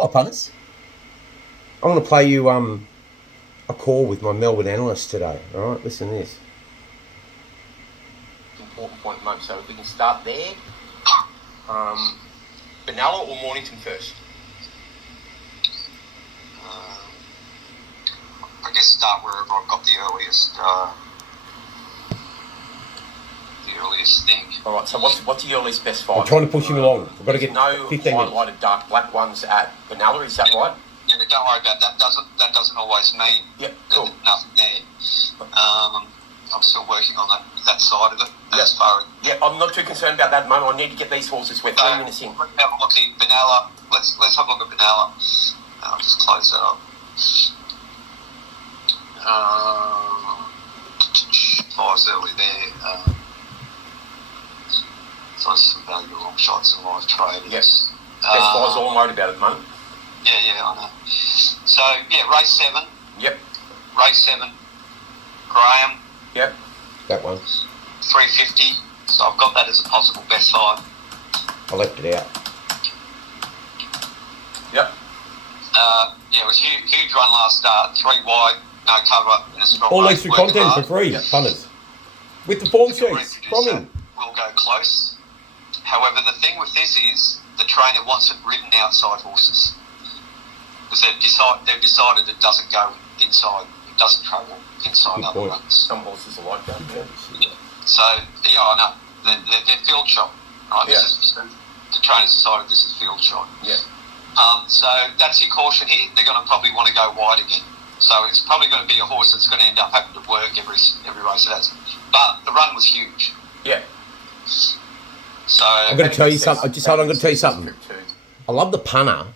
Oh, punters. I'm going to play you a call with my Melbourne analyst today. All right, listen to this. Important point, mate. So if we can start there. Benalla or Mornington first? I guess start wherever I've got the earliest thing. All right. So what's the earliest best five? I'm trying to push him along. We've got to get no 15 highlighted dark black ones at Benalla. Is that right? Yeah, don't worry about that. That doesn't always mean cool. Nothing there. I'm still working on that side of it. As far as I'm not too concerned about that at the moment. I need to get these horses. We're 3 minutes in. Let's have a look at Benalla. Let's have a look at Benalla. I'll just close that up. Five's early there. So there's some value long shots and live traders. Yes. Best five's all I'm worried about at the moment. Yeah, I know. So, race 7. Yep. Race 7. Graham. Yep. That one. 350. So I've got that as a possible best five. I left it out. Yep. It was huge run last start. 3 wide, no cover in a strong all extra content for free, punters. With the form sheets from him. Will go close. However, the thing with this is the trainer wants it ridden outside horses. Because they've decided it doesn't go inside. It doesn't travel inside other runs. Some horses are like that. Yeah. So, I know. They're field shot. Right? The trainer's decided this is field shot. Yeah. So that's your caution here. They're going to probably want to go wide again. So it's probably going to be a horse that's going to end up having to work every race it has. But the run was huge. Yeah. So I'm going to tell you something. I'm going to tell you something. I love the punter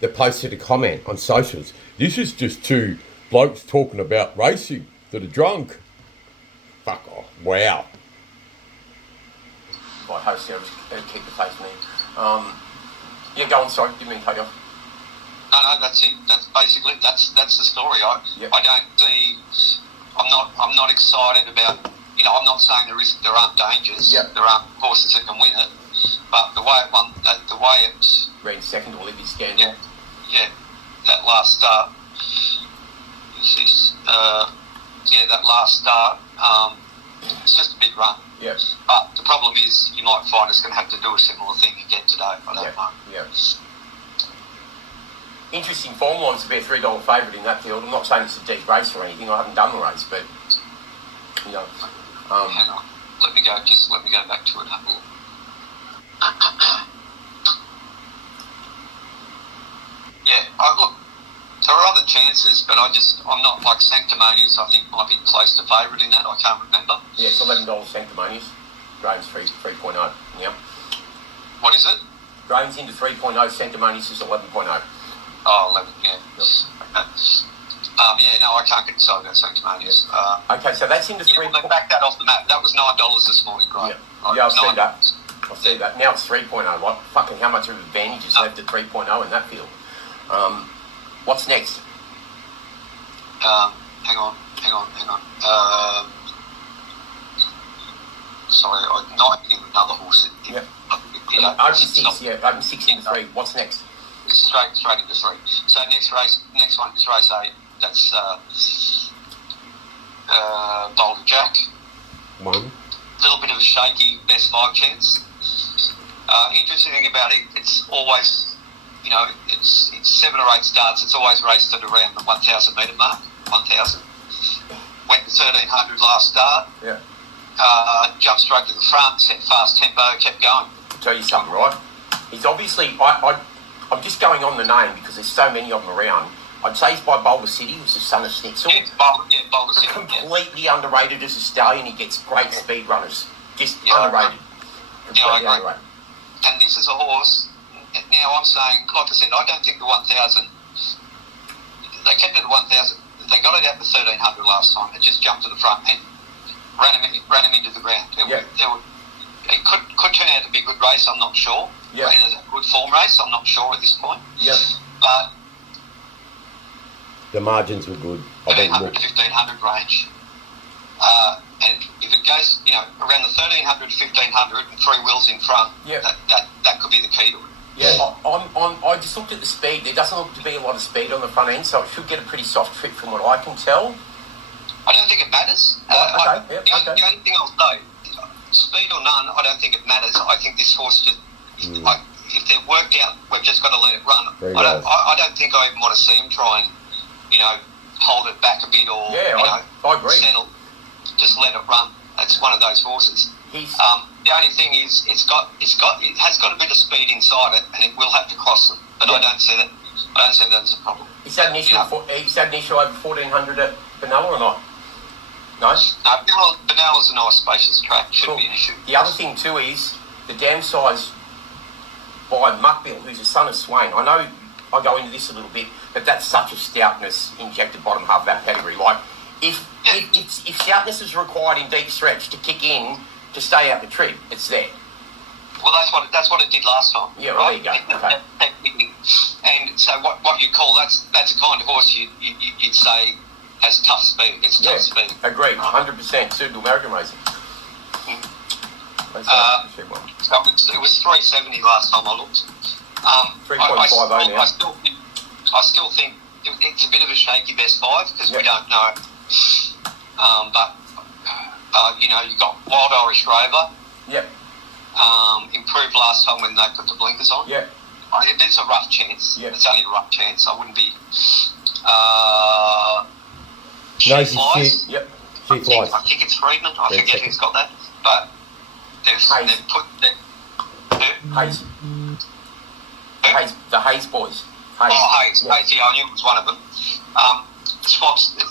that posted a comment on socials. This is just 2 blokes talking about racing that are drunk. Fuck off. Wow. My host here, just keep the faith, man. Go on, sorry, didn't mean to cut you off. No, that's it. That's basically that's the story. I don't see. I'm not excited about. I'm not saying there aren't dangers. Yep. There aren't horses that can win it. But the way it won, the way it ran second to Libby Scandal. Yeah, that last start. That last start. It's just a big run. Yes. But the problem is, you might find it's going to have to do a similar thing again today. I don't know. Yeah. Interesting form lines to be a $3 favourite in that field. I'm not saying it's a deep race or anything. I haven't done the race, but Hang on. Let me go back to it. Look, there are other chances, but I'm not like Sanctimonious. I think might be close to favourite in that. I can't remember. Yeah, it's $11 Sanctimonious. Graham's 3.0. Yeah. What is it? Graham's into 3.0. Sanctimonious is 11.0. Oh, 11. Yeah. I can't get excited about Sanctimonious. Okay, so that's into 3. They backed that off the map. That was $9 this morning, right? Yeah, I've seen that. Now it's 3.0. What fucking how much of an advantage is left at 3.0 in that field? What's next? Hang on. Sorry, I'm not getting another horse. Open 6 into 3. What's next? It's straight into 3. So next one is race 8. That's Boulder Jack. 1. A little bit of a shaky best 5 chance. Interesting thing about it, it's always, it's 7 or 8 starts. It's always raced at around the 1,000 metre mark. 1,000. Went to 1,300 last start. Yeah. Jumped straight to the front, set fast tempo, kept going. I'll tell you something, right? He's obviously, I'm just going on the name because there's so many of them around. I'd say he's by Boulder City, who's the son of Snitzel. Boulder City. Completely underrated as a stallion. He gets great speed runners. Just underrated. I agree. And this is a horse. Now I'm saying, like I said, I don't think the 1,000. They kept it at 1,000. They got it out to 1,300 last time. It just jumped to the front and ran him into the ground. It could turn out to be a good race. I'm not sure. Yeah. It's a good form race. I'm not sure at this point. Yeah. But the margins were good. 1,300 to 1,500 range. And if it goes, around the 1,300 to 1,500 and 3 wheels in front, that could be the key to it. Yeah, I just looked at the speed. There doesn't look to be a lot of speed on the front end, so it should get a pretty soft trip from what I can tell. I don't think it matters. The only thing I'll say, speed or none, I don't think it matters. I think this horse just, if they're worked out, we've just got to let it run. I don't think I even want to see him try and, hold it back a bit or, I agree. Settle. Just let it run. It's one of those horses. The only thing is, it has got a bit of speed inside it, and it will have to cross them. But I don't see that. I don't see that as a problem. Is that an issue? Is that an issue over 1400 at Benalla or not? No. No, Benalla's a nice spacious track. Shouldn't be an issue. The other thing too is the dam size by Muckbill, who's a son of Swain. I know I go into this a little bit, but that's such a stoutness injected bottom half of that pedigree. Like if stoutness is required in deep stretch to kick in to stay out the trip, it's there. Well, that's what it did last time. Yeah, right? There you go. Okay. And so what you call that's the kind of horse you'd say has tough speed. It's tough speed. Agreed, 100% suited to American racing. So it was 370 last time I looked. 3.50 now. I still think it's a bit of a shaky best five because we don't know. But you got Wild Irish Rover. Yep. Improved last time when they put the blinkers on. Yep. It's a rough chance. Yep. It's only a rough chance. I wouldn't be. Nosy shit. Yep. She flies. I think it's Friedman. I forget who's got that. But they've put Hayes. The Hayes boys. Hayes. Yeah, I knew it was one of them.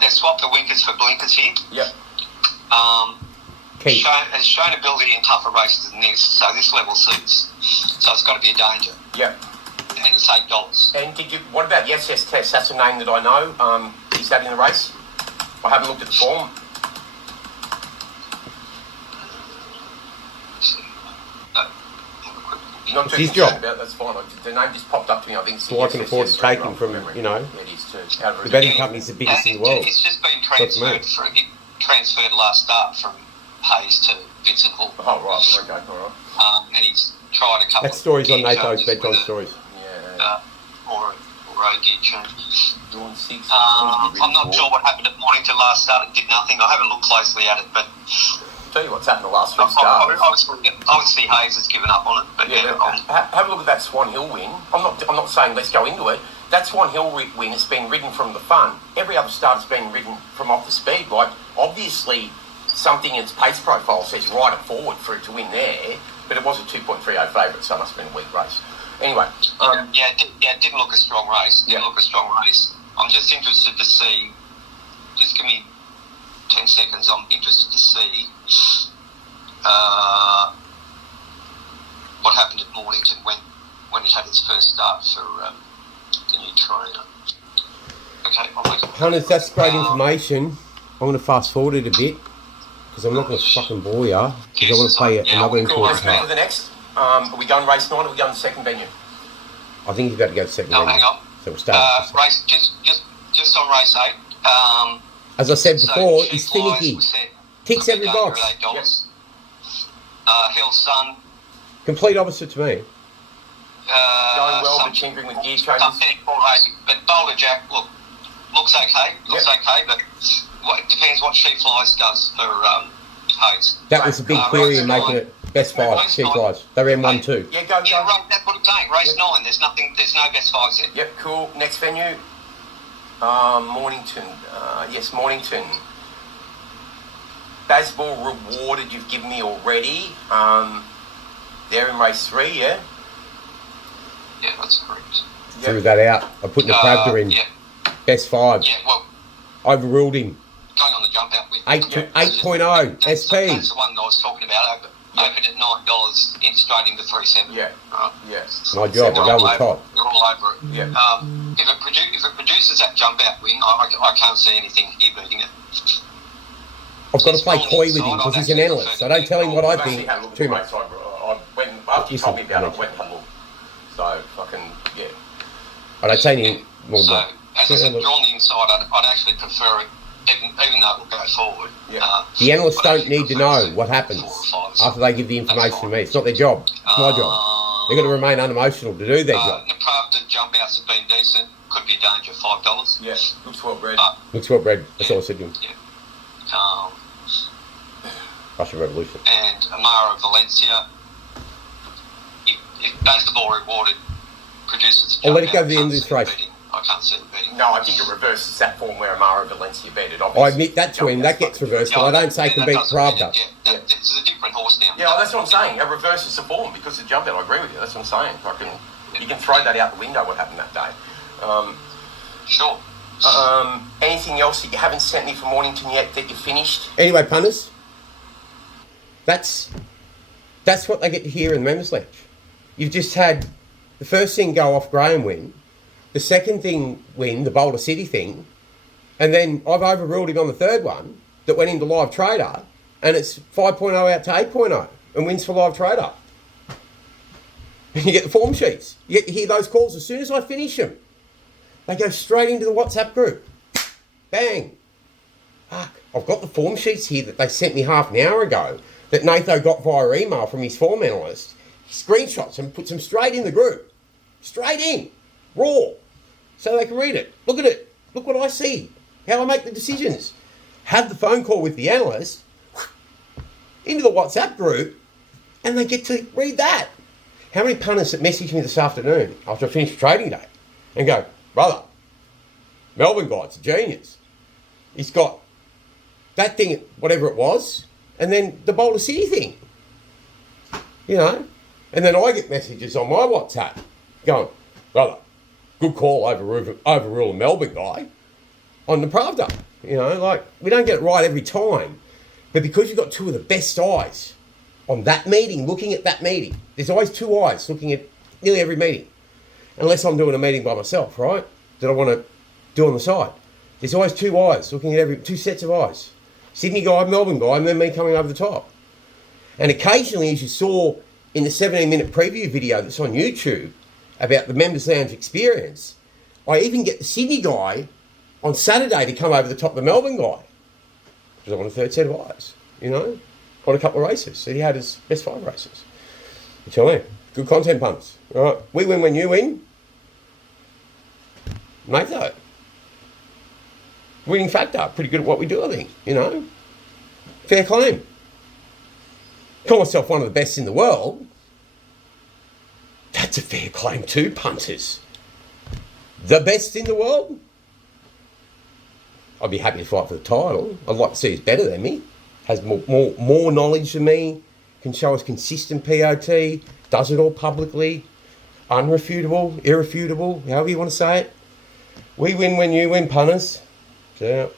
They swapped the winkers for blinkers here. Yep. Has shown ability in tougher races than this, so this level suits. So it's got to be a danger. Yep. And it's $8. And what about the SS Test? That's a name that I know. Is that in the race? I haven't looked at the form. Not too concerned about that's fine. The name just popped up to me. I think it's I can afford to take him from, it is too. The betting company's the biggest in the world. It's just been transferred last start from Hayes to Vincent Hall. Oh, right. Okay, all right. And he's tried a couple that story's of on Nato's bedtime stories. Yeah. Or a gear change. Dawn 6. I'm not sure what happened at Mornington last start. It did nothing. I haven't looked closely at it, but tell you what's happened the last 3 starts. Obviously, Hayes has given up on it, but have a look at that Swan Hill win. I'm not saying let's go into it. That Swan Hill win has been ridden from the front. Every other start has been ridden from off the speed. Like obviously, something in its pace profile says ride it forward for it to win there, but it was a 2.30 favourite, so it must have been a weak race. Anyway, it didn't look a strong race. I'm just interested to see. Just give me 10 seconds. I'm interested to see what happened at Mornington when he had his first start for the new trainer. Okay, I'll make it. Hunters, that's great information. I'm going to fast forward it a bit because I'm not going to fucking bore you because I want to play another important part. For the next, are we going race 9 or are we going to second venue? I think you've got to go to second venue. Hang on. So we'll start. Race just on race 8. As I said before, it's finicky. Ticks every box. Yep. Hill Sun. Complete opposite to me. Going well, but tinkering with gear changes. But Boulder Jack looks okay. But it depends what She Flies does for Hayes. That was a big query in making it best 5. She Flies. They ran 1-2. Yeah, go. Right, that's what I'm saying. Race 9. There's no best 5s there. Yep, cool. Next venue. Mornington. Yes, Mornington. Baseball rewarded you've given me already. They're in race 3, yeah? Yeah, that's correct. Threw that out. I put Nepravda in. Yeah. Best 5. Yeah, well. Overruled him. Going on the jump out with 8.0 SP. That's the one that I was talking about. Opened at $9, in straight into 370. Yeah. Yes. My job. I go with top. They're all over it. Yeah. If it produces that jump out win, I can't see anything here beating it. I've got to play coy with him because he's an analyst. I don't tell him what I think too much. After you told me about it, I went and had a look. So, I don't say anything more than that. As I said, drawn the inside, I'd actually prefer it, even though it will go forward. Yeah. The analysts don't need to know what happens after they give the information to me. It's not their job. It's my job. They've got to remain unemotional to do their job. Nepravda jump outs have been decent. Could be a danger, $5. Yeah, looks well bred. Looks well bred. That's all I said to him. Yeah. Russian Revolution. And Amara Valencia, if baseball rewarded produces. I'll let it go to the end of this race. I can't see him beating. No, I think it reverses that form where Amara Valencia beat it. I admit that to him. That gets reversed, but I don't say he can beat Nepravda. This is a different horse now. Yeah, that's what I'm saying. It reverses the form because of the jump out. I agree with you. That's what I'm saying. You can throw that out the window. What happened that day? Sure. Anything else that you haven't sent me from Mornington yet that you finished? Anyway, punters, that's what they get to hear in the members' lounge. You've just had the first thing go off Graham win, the second thing win, the Boulder City thing, and then I've overruled him on the third one that went into Live Trader, and it's 5.0 out to 8.0 and wins for Live Trader. And you get the form sheets. You get to hear those calls as soon as I finish them. They go straight into the WhatsApp group. Bang. Fuck. I've got the form sheets here that they sent me half an hour ago that Natho got via email from his form analyst. He screenshots them, puts them straight in the group. Straight in. Raw. So they can read it. Look at it. Look what I see. How I make the decisions. Have the phone call with the analyst into the WhatsApp group and they get to read that. How many punters that message me this afternoon after I finish trading day and go, brother, Melbourne Guy's a genius. He's got that thing, whatever it was, and then the Boulder City thing. You know? And then I get messages on my WhatsApp going, brother, good call, overrule a Melbourne Guy on Nepravda. You know, like, we don't get it right every time. But because you've got two of the best eyes on that meeting, looking at that meeting, there's always two eyes looking at nearly every meeting. Unless I'm doing a meeting by myself, right? That I want to do on the side. There's always two eyes looking at two sets of eyes. Sydney Guy, Melbourne Guy, and then me coming over the top. And occasionally, as you saw in the 17-minute preview video that's on YouTube about the Members Lounge experience, I even get the Sydney Guy on Saturday to come over the top of the Melbourne Guy. Because I want a third set of eyes, you know? On a couple of races. So he had his best 5 races. You tell me. Good content, punters. All right. We win when you win. Make that. Winning factor. Pretty good at what we do, I think. You know? Fair claim. Call myself one of the best in the world. That's a fair claim too, punters. The best in the world? I'd be happy to fight for the title. I'd like to see who's better than me. Has more knowledge than me. Can show us consistent POT. Does it all publicly. Unrefutable, irrefutable, however you want to say it. We win when you win, punters. Yeah.